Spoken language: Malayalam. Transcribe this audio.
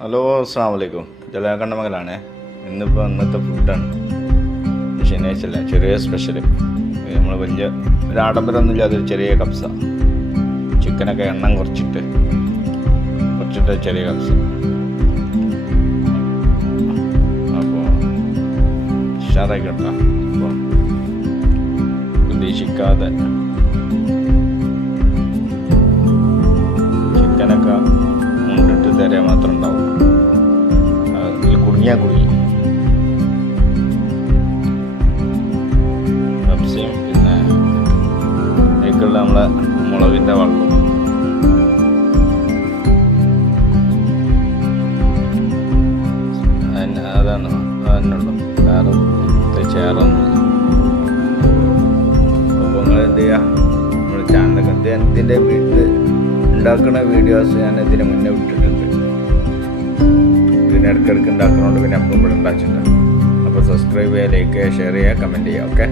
ഹലോ, അസ്സാം വലൈക്കും. ജലാകണ്ണ മകനാണ്. ഇന്നത്തെ ഫുഡാണ്. ശനിയാഴ്ച ചെറിയ സ്പെഷ്യൽ. നമ്മൾ വലിയ ഒരു ആഡംബരമൊന്നും ഇല്ലാതെ ചെറിയ കപ്സ, ചിക്കനൊക്കെ എണ്ണം കുറച്ചിട്ട് ചെറിയ കപ്സ. അപ്പോൾ ഉഷാറായിക്കോട്ടെ. അപ്പോൾ പ്രതീക്ഷിക്കാതെ ചിക്കനൊക്കെ മുണ്ടിട്ട് തരാൻ മാത്രം ഉണ്ടാവും. അതിൽ കുടുങ്ങിയാൽ കുടുങ്ങി. കപ്സയും പിന്നെ അതിലേക്കുള്ള നമ്മളെ മുളകിൻ്റെ വെള്ളവും. അതിനുള്ളൂ, വേറെ ചേറൊന്നുമില്ല. അപ്പോൾ നിങ്ങൾ എന്ത് ചെയ്യുക, നമ്മുടെ ചാനലൊക്കെ ഇതിൻ്റെ വീട്ടിൽ ഉണ്ടാക്കുന്ന വീഡിയോസ് ഞാൻ ഇതിന് മുന്നേ വിട്ടിട്ടുണ്ട്. ഇതിന് ഇടയ്ക്കിടയ്ക്ക് ഉണ്ടാക്കുന്നതുകൊണ്ട് പിന്നെ അപ്പം ഇവിടെ ഉണ്ടാക്കിയിട്ടുണ്ട്. അപ്പോൾ സബ്സ്ക്രൈബ് ചെയ്യുക, ലൈക്ക് ചെയ്യുക, ഷെയർ ചെയ്യുക, കമൻറ്റ് ചെയ്യുക. ഓക്കെ.